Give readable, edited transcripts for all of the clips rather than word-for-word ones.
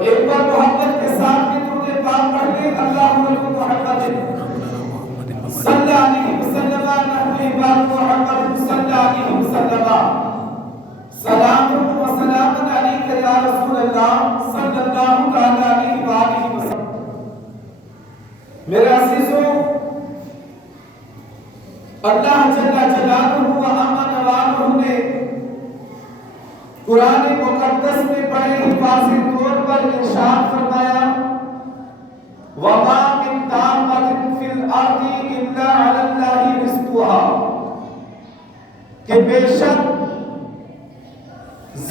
ایک بار محبت کے ساتھ میں درود پاک پڑھ لیں اللہم محمد صلی علیہ وسلم نحوی بار محمد صلی علیہ وسلم سلام و سلام علیک یا رسول اللہ صلی اللہ علیہ وآلہ وسلم۔ میرے عزیزوں، اللہ جل جلالہ و عظم والہ نے قرآن مقدس میں بڑے ہی واضح طور پر ارشاد فرمایا وَمَا مِن دَابَّةٍ فِي الْأَرْضِ إِلَّا عَلَى اللَّهِ رِزْقُهَا، کہ بے شک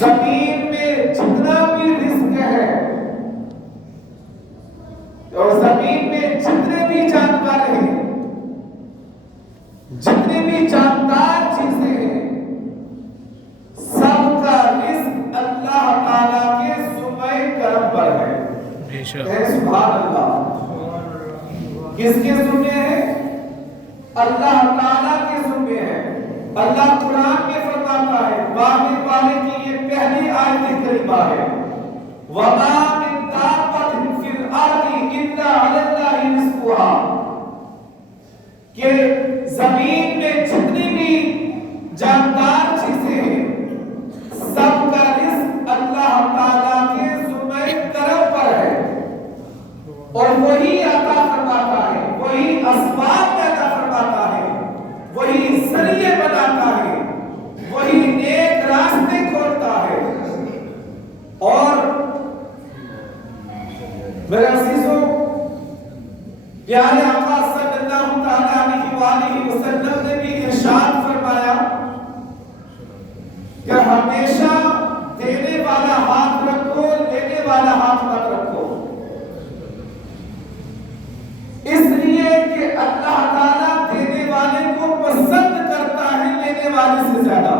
زمین میں جتنا بھی رزق ہے اور زمین میں جتنے بھی جانور ہیں، جتنے بھی جاندار چیزیں ہیں، سب کا رزق اللہ تعالیٰ کے ذمہ کرم پر ہے۔ سبحان اللہ۔ کس کے ذمہ ہے؟ اللہ تعالیٰ کے ذمہ ہے۔ اللہ قرآن میں فرماتا ہے، بابل والے کی یہ پہلی آیت کریمہ ہے وَمَا مِن دَابَّةٍ فِي الْأَرْضِ إِلَّا عَلَى اللَّهِ رِزْقُهَا، کہ زمین میں جتنی بھی جاندار چیزیں ہیں سب کا رزق اللہ تعالیٰ کے ذمہ کرم پر ہے، اور وہی عطا فرماتا ہے، وہی اسباب پیدا فرماتا ہے، وہی ذریعے بناتا ہے، وہی نیک راستے کھولتا ہے۔ اور میرے عزیزوں، پیارے آقا صلی اللہ علیہ وآلہ وسلم نے بھی ارشاد فرمایا کہ ہمیشہ دینے والا ہاتھ رکھو، لینے والا ہاتھ مت رکھو، اس لیے کہ اللہ تعالیٰ دینے والے کو پسند کرتا ہے لینے والے سے زیادہ۔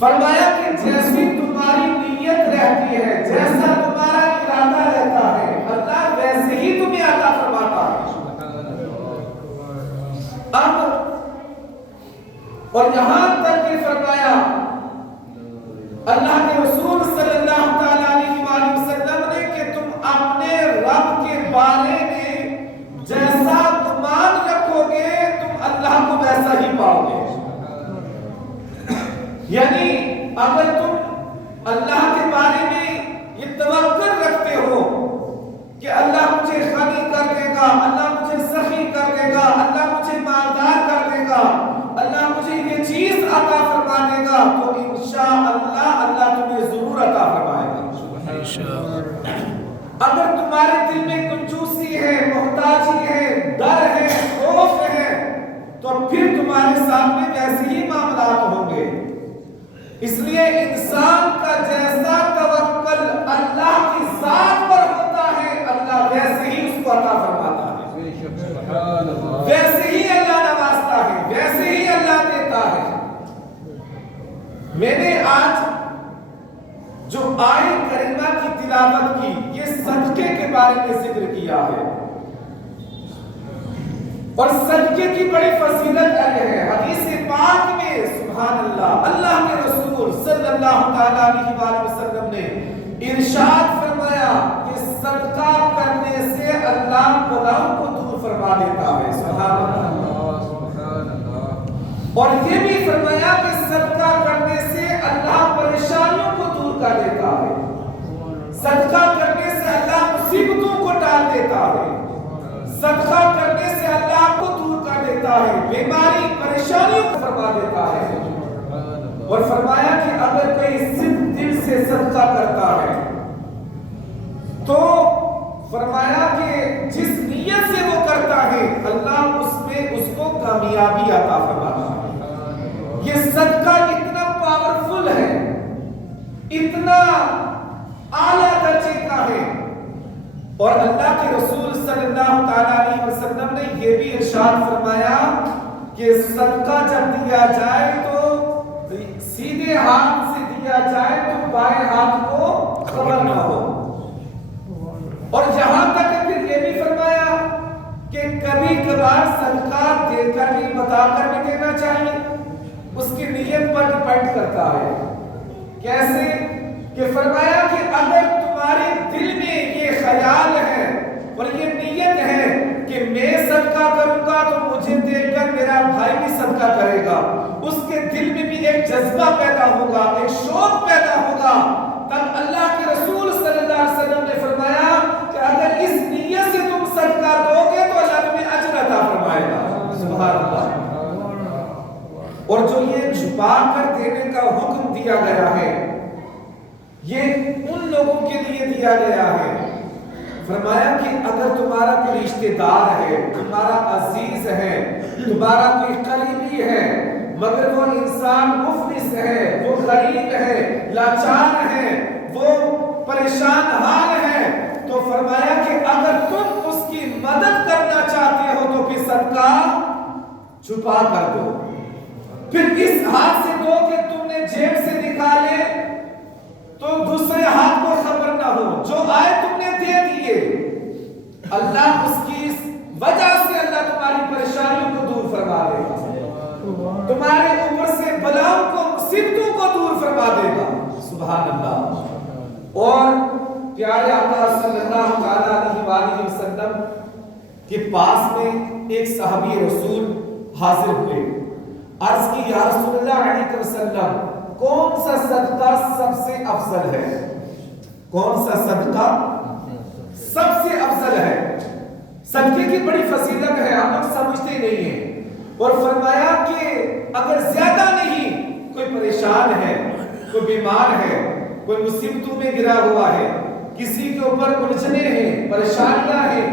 فرمایا کہ جیسی تمہاری نیت رہتی ہے، جیسا تمہارا ارادہ رہتا ہے، اللہ ویسے ہی تمہیں عطا فرماتا ہے۔ اب اور یہاں تک کہ فرمایا اللہ کے رسول صلی اللہ علیہ وآلہ وسلم نے کہ تم اپنے رب کے بارے میں جیسا گمان رکھو گے تم اللہ کو ویسا ہی پاؤ گے۔ یعنی اگر تم اللہ کے بارے میں یہ توقع رکھتے ہو کہ اللہ مجھے غنی کر دے گا، اللہ مجھے سخی کر دے گا، اللہ مجھے مالدار کر دے گا، اللہ مجھے یہ چیز عطا فرما دے گا، تو انشاءاللہ اللہ تمہیں ضرور عطا فرمائے گا۔ اگر تمہارے دل میں کنجوسی ہے، محتاجی ہے، ڈر ہے، خوف ہے، تو پھر تمہارے سامنے ویسے ہی معاملات ہوں گے۔ اس لیے انسان کا جیسا توکل اللہ کی ذات پر ہوتا ہے، اللہ ویسے ہی اس کو عطا فرماتا ہے، ویسے ہی اللہ نوازتا ہے، ویسے ہی اللہ دیتا ہے۔ میں نے آج جو آیت کریمہ کی تلاوت کی، یہ صدقے کے بارے میں ذکر کیا ہے، اور صدقے کی بڑی فضیلت ہے۔ حدیث پاک میں سبحان اللہ، اللہ کے رسول صلی اللہ علیہ وآلہ وسلم نے ارشاد فرمایا کہ صدقہ کرنے سے اللہ بلاؤں کو دور فرما دیتا ہے۔ سبحان اللہ۔ اور یہ بھی فرمایا کہ صدقہ کرنے سے اللہ پریشانیوں کو دور کر دیتا ہے، صدقہ کرنے سے اللہ مصیبتوں کو ٹال دیتا ہے، صدقہ کرنے سے اللہ کو دور کر دیتا ہے، بیماری پریشانیوں کو فرما دیتا ہے۔ اور فرمایا کہ اگر کوئی دل سے صدقہ کرتا ہے تو فرمایا کہ جس نیت سے وہ کرتا ہے اللہ اس میں اس کو کامیابی عطا فرماتا ہے۔ یہ صدقہ اتنا پاورفل ہے، اتنا اعلیٰ درجے کا ہے، اور اللہ کے رسول صلی اللہ علیہ وسلم نے یہ بھی ارشاد فرمایا کہ صدقہ جب دیا جائے تو سیدھے ہاتھ سے دیا جائے تو بائیں ہاتھ کو خبر نہ ہو، اور یہاں تک پھر یہ بھی فرمایا کہ کبھی کبھار صدقہ دے کر بھی بتا کر بھی دینا چاہیے، اس کی نیت پر ڈیپینڈ کرتا ہے۔ کیسے کہ فرمایا کہ اگر تمہارے دل میں یہ خیال ہے اور یہ نیت ہے کہ میں صدقہ کروں گا تو مجھے دیکھ کر میرا بھائی بھی صدقہ کرے گا، اس کے دل میں بھی ایک جذبہ پیدا ہوگا، ایک شوق پیدا ہوگا، تب اللہ کے رسول صلی اللہ علیہ وسلم نے فرمایا کہ اگر اس نیت سے تم صدقہ دو گے تو اللہ تمہیں اجر عطا فرمائے گا۔ سبحان اللہ۔ اور جو یہ چھپا کر دینے کا حکم دیا گیا ہے یہ ان لوگوں کے لیے دیا گیا ہے، فرمایا کہ اگر تمہارا کوئی رشتہ دار ہے، تمہارا عزیز ہے، تمہارا کوئی قریبی ہے مگر وہ انسان مفلس ہے، وہ غریب ہے، لاچار ہے، وہ پریشان حال ہے، تو فرمایا کہ اگر تم اس کی مدد کرنا چاہتے ہو تو پھر صدقہ چھپا کر دو، پھر اس ہاتھ سے دو کہ تم نے جیب سے نکالے تو دوسرے ہاتھ کو خبر نہ ہو، جو آئے تم نے دے دیے، اللہ اس کی وجہ سے اللہ تمہاری پریشانیوں کو دور فرما دے گا، تمہارے اوپر سے بلاؤں کو مصیبتوں کو دور فرما دے گا۔ سبحان اللہ۔ اور پیارے آقا صلی اللہ علیہ وآلہ وسلم کے پاس میں ایک صحابی رسول حاضر ہوئے، عرض کی یا رسول اللہ علیہ وسلم کون سا صدقہ سب سے افضل ہے؟ کون سا صدقہ سب سے افضل ہے؟ صدقے کی بڑی فضیلت ہے، ہم لوگ سمجھتے نہیں ہیں۔ اور فرمایا کہ اگر زیادہ نہیں، کوئی پریشان ہے، کوئی بیمار ہے، کوئی مصیبتوں میں گرا ہوا ہے، کسی کے اوپر الجھنے ہیں، پریشانیاں ہیں،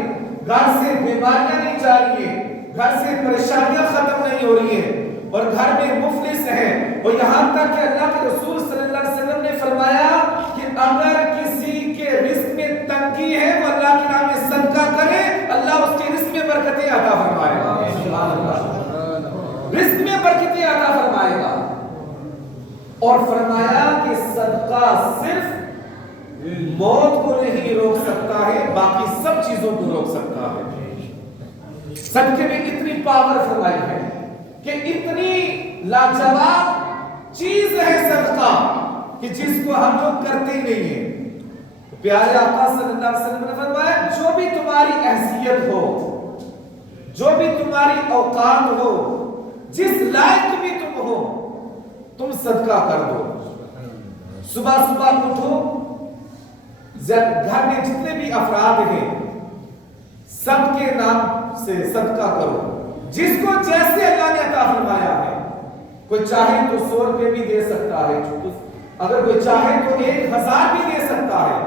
گھر سے بیماریاں نہیں جا رہی ہیں، گھر سے پریشانیاں ختم نہیں ہو رہی ہیں، اور گھر میں مفلس ہیں، اور یہاں تک کہ اللہ کے رسول صلی اللہ علیہ وسلم نے فرمایا کہ اگر کسی کے رزق میں تنگی ہے وہ اللہ کی راہ میں صدقہ کرے، اللہ اس کے رزق میں برکتیں عطا فرمائے گا۔ رزق میں برکتیں عطا فرمائے گا۔ اور فرمایا کہ صدقہ صرف موت کو نہیں روک سکتا ہے، باقی سب چیزوں کو روک سکتا ہے۔ صدقے میں اتنی پاور فرمائی ہے کہ اتنی لاجواب چیز ہے صدقہ کہ جس کو ہم لوگ کرتے ہی نہیں ہیں۔ پیارے آقا صلی اللہ علیہ وسلم نے فرمایا جو بھی تمہاری حیثیت ہو، جو بھی تمہاری اوقات ہو، جس لائق بھی تم ہو، تم صدقہ کر دو۔ صبح صبح اٹھو، گھر میں جتنے بھی افراد ہیں سب کے نام سے صدقہ کرو، جس کو جیسے اللہ نے عطا فرمایا ہے۔ کوئی چاہے تو 100 روپے بھی دے سکتا ہے، اگر کوئی چاہے تو 1000 بھی دے سکتا ہے،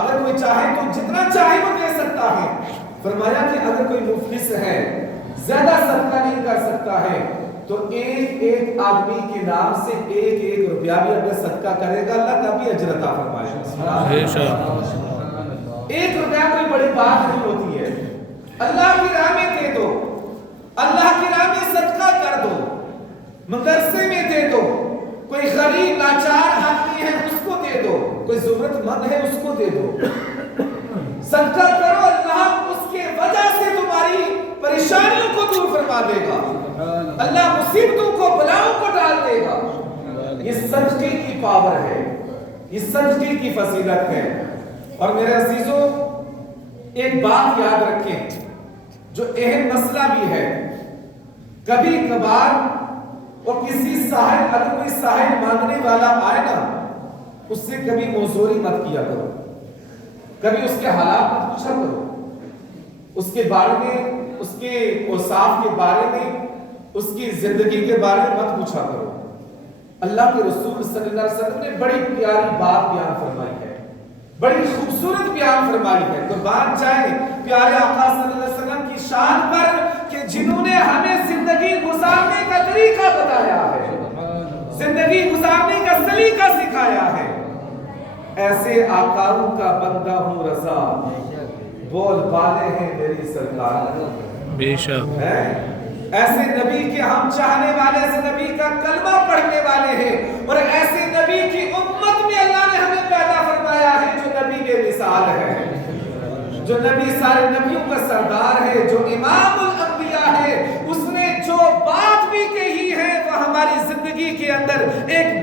اگر کوئی چاہے تو جتنا چاہے وہ دے سکتا ہے۔ فرمایا کہ اگر کوئی مفلس ہے، زیادہ صدقہ نہیں کر سکتا ہے، تو ایک آدمی کے نام سے 1 روپیہ بھی اگر صدقہ کرے گا اللہ تبھی اجر عطا فرمائے گا۔ 1 روپیہ کوئی بڑی بات نہیں ہوتی ہے، اللہ کی راہ میں دے دو، اللہ کی راہ میں صدقہ کر دو، مدرسے میں دے دو، کوئی غریب لاچار آدمی ہے اس کو دے دو، کوئی ضرورت مند ہے اس کو دے دو، صدقہ کرو، اللہ اس کے وجہ سے تمہاری پریشانیوں کو دور فرما دے گا، اللہ مصیبتوں کو بلاؤں کو ڈال دے گا۔ یہ صدقے کی پاور ہے، یہ صدقے کی فضیلت ہے۔ اور میرے عزیزوں ایک بات یاد رکھیں جو اہم مسئلہ بھی ہے، کبھی کبھار اور کسی ساحل، اگر کوئی ساحل مانگنے والا آئے نا، اس سے کبھی موزوری مت کیا کرو، کبھی اس کے حالات مت پوچھا کرو، اس کے بارے میں، اس کے اوصاف کے بارے میں، اس کی زندگی کے بارے میں مت پوچھا کرو۔ اللہ کے رسول صلی اللہ علیہ وسلم نے بڑی پیاری بات بیان فرمائی ہے، بڑی خوبصورت بیان فرمائی ہے۔ قربان جائے پیارے آقا صلی اللہ علیہ وسلم کی شان پر کہ جنہوں نے ہمیں زندگی گزارنے کا طریقہ بتایا ہے، زندگی گزارنے کا سلیقہ سکھایا ہے۔ ایسے آقاؤں کا بندہ ہوں رضا، بول بالے ہیں میری سرکار، بے شک ہے ایسے نبی کے ہم چاہنے والے، ایسے نبی کا کلمہ پڑھنے والے ہیں، اور ایسے نبی کی امت میں اللہ نے ہمیں پیدا فرمایا ہے جو نبی کے مثال ہے، جو نبی سارے نبیوں کا سردار ہے، جو امام الانبیاء ہے۔ اس نے جو بات بھی کہی ہے وہ ہماری زندگی کے اندر ایک